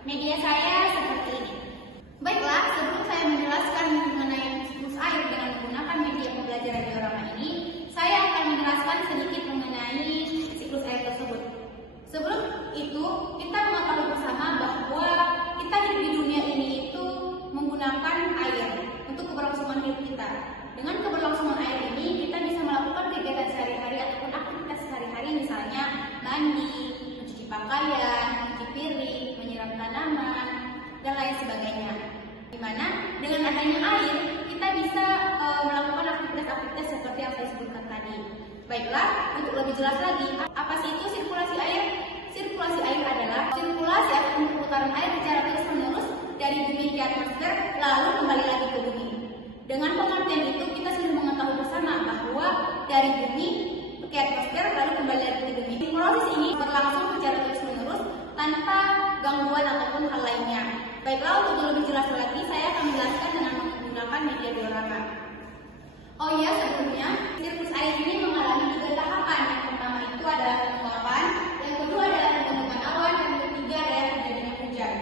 Media saya seperti ini. Baiklah, sebelum saya menjelaskan mengenai siklus air dengan menggunakan media pembelajaran diorama ini, saya akan menjelaskan sedikit mengenai siklus air tersebut. Sebelum itu, kita mengetahui bersama bahwa kita hidup di dunia ini itu menggunakan air untuk keberlangsungan hidup kita. Dengan keberlangsungan air ini, kita bisa melakukan kegiatan sehari-hari ataupun aktivitas sehari-hari, misalnya mandi, mencuci pakaian, mencuci piring, menyiram tanaman, dan lain sebagainya. Dimana dengan adanya air, kita bisa melakukan aktivitas-aktivitas seperti yang saya sebutkan tadi. Baiklah, untuk lebih jelas lagi, apa sih itu sirkulasi air? Sirkulasi air adalah sirkulasi atau perputaran air secara terus-menerus dari bumi ke atmosfer, lalu kembali lagi ke bumi. Dengan pengertian itu, kita sudah mengetahui bersama bahwa dari bumi ke atmosfer, lalu kembali lagi ke bumi. Proses ini berlangsung secara terus-menerus tanpa gangguan ataupun hal lainnya. Baiklah, untuk lebih jelas lagi, saya akan menjelaskan dengan menggunakan media diorama. Oh iya, sebelumnya, siklus air ini mengalami 3 tahapan. Yang pertama itu adalah penguapan, yang kedua adalah pembentukan awan, dan yang ketiga adalah terjadinya hujan.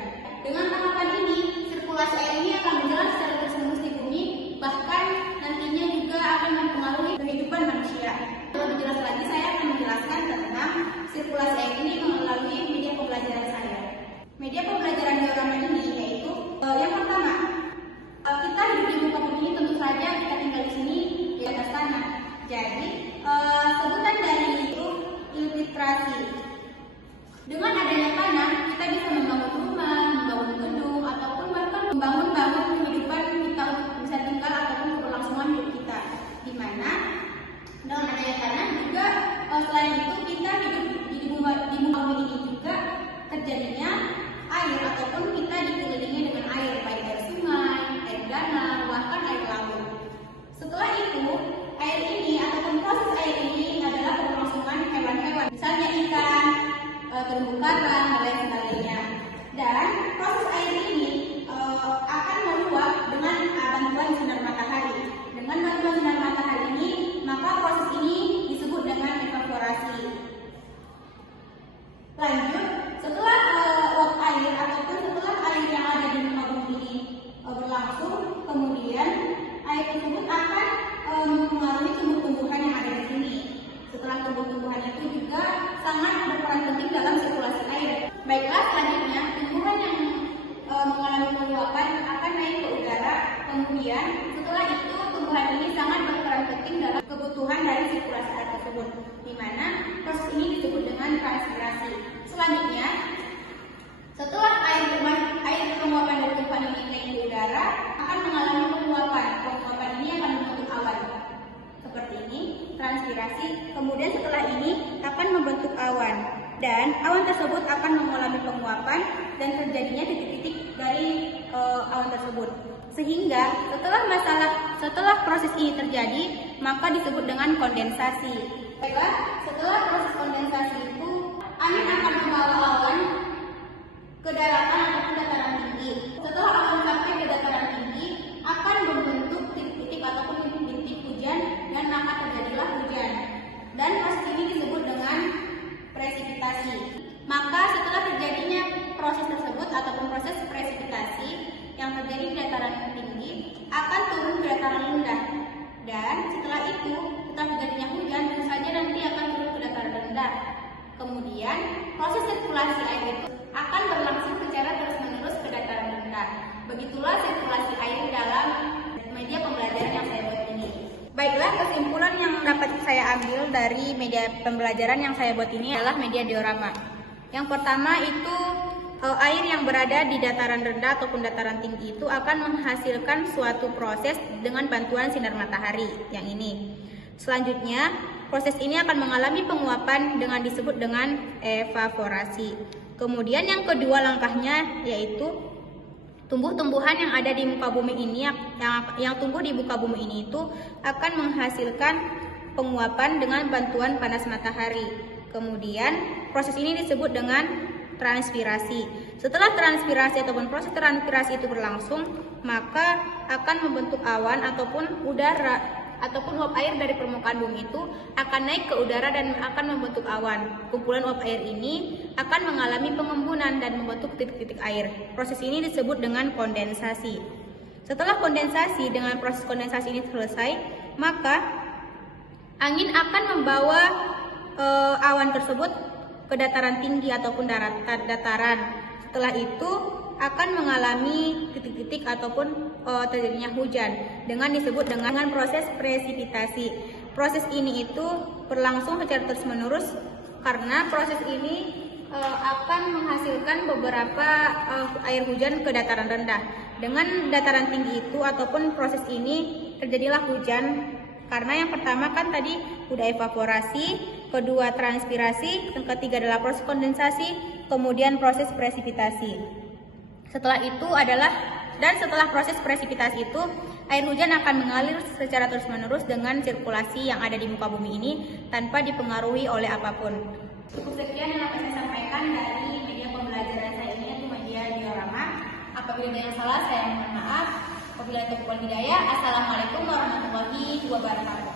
Dengan tahapan ini, sirkulasi air ini akan berjalan secara terus-menerus di bumi, bahkan nantinya juga akan mempengaruhi kehidupan manusia. Lebih jelas lagi, saya akan menjelaskan tentang sirkulasi air ini melalui media pembelajaran saya. Media pembelajaran diorama ini yaitu yang pertama, kita hidup di muka bumi ini tentu saja kita tinggal di sini di atas tanah. Jadi sebutan dari itu infiltrasi. Dengan adanya tanah, kita bisa membangun rumah, membangun gedung, ataupun bahkan membangun kehidupan kita untuk bisa tinggal ataupun keberlangsungan hidup kita. Di mana dengan adanya tanah juga selain itu kita hidup di muka bumi ini juga terjadinya air ataupun kita dikelilingi dengan air, baik air sungai, air danau, bahkan air laut. Setelah itu, air ini ataupun proses air ini adalah keberlangsungan hewan-hewan, misalnya ikan, terumbu karang, dan lain sebagainya. Dan proses air ini akan meluap dengan bantuan sinar matahari. Dengan bantuan sinar matahari ini, maka proses ini disebut dengan evaporasi. Lanjut, setelah uap air ataupun setelah air yang ada di muka bumi ini berlangsung, kemudian air tersebut akan mempengaruhi tumbuh-tumbuhan yang ada di sini. Setelah tumbuh-tumbuhan itu juga sangat berperan penting dalam sirkulasi air. Baiklah, selanjutnya tumbuhan yang mengalami penguapan akan naik ke udara. Kemudian setelah itu tumbuhan ini sangat berperan penting dalam kebutuhan dari sirkulasi air tersebut, di mana proses ini disebut dengan transpirasi. Selanjutnya, setelah air penguapan dari tumbuhan ini naik ke udara, akan mengalami penguapan. Penguapan ini akan membentuk awan seperti ini, transpirasi. Kemudian setelah ini akan membentuk awan, dan awan tersebut akan mengalami penguapan dan terjadinya titik-titik dari awan tersebut. Sehingga setelah proses ini terjadi, maka disebut dengan kondensasi. Baiklah, setelah proses kondensasi itu, angin akan membawa awan ke daratan ataupun dataran tinggi. Setelah awan sampai ke dataran tinggi, akan membentuk titik-titik ataupun titik-titik hujan, dan maka terjadilah hujan. Dan proses ini disebut dengan presipitasi. Maka setelah terjadinya proses tersebut ataupun proses presipitasi yang terjadi di dataran tinggi akan turun ke dataran rendah. Dan setelah itu, setelah terjadinya hujan, tentu saja nanti akan turun ke dataran rendah. Kemudian proses sirkulasi air itu akan berlangsung secara terus-menerus ke dataran rendah. Begitulah sirkulasi air dalam media pembelajaran yang saya buat ini. Baiklah, kesimpulan yang dapat saya ambil dari media pembelajaran yang saya buat ini adalah media diorama. Yang pertama itu air yang berada di dataran rendah ataupun dataran tinggi itu akan menghasilkan suatu proses dengan bantuan sinar matahari yang ini. Selanjutnya, proses ini akan mengalami penguapan dengan disebut dengan evaporasi. Kemudian yang kedua langkahnya yaitu tumbuh-tumbuhan yang ada di muka bumi ini yang tumbuh di muka bumi ini itu akan menghasilkan penguapan dengan bantuan panas matahari. Kemudian proses ini disebut dengan transpirasi. Setelah transpirasi ataupun proses transpirasi itu berlangsung, maka akan membentuk awan ataupun udara ataupun uap air dari permukaan bumi itu akan naik ke udara dan akan membentuk awan. Kumpulan uap air ini akan mengalami pengembunan dan membentuk titik-titik air. Proses ini disebut dengan kondensasi. Setelah kondensasi, dengan proses kondensasi ini selesai, maka angin akan membawa awan tersebut ke dataran tinggi ataupun dataran. Setelah itu akan mengalami titik-titik ataupun terjadinya hujan dengan disebut dengan proses presipitasi. Proses ini itu berlangsung secara terus-menerus karena proses ini akan menghasilkan beberapa air hujan ke dataran rendah. Dengan dataran tinggi itu ataupun proses ini terjadilah hujan karena yang pertama kan tadi udah evaporasi, kedua transpirasi, yang ketiga adalah proses kondensasi, kemudian proses presipitasi. Setelah proses presipitasi itu, air hujan akan mengalir secara terus-menerus dengan sirkulasi yang ada di muka bumi ini tanpa dipengaruhi oleh apapun. Cukup sekian yang dapat saya sampaikan dari media pembelajaran saya ini, yaitu media diorama. Apabila ada yang salah, saya mohon maaf. Wabillahi taufiq wal hidayah. Assalamualaikum warahmatullahi wabarakatuh.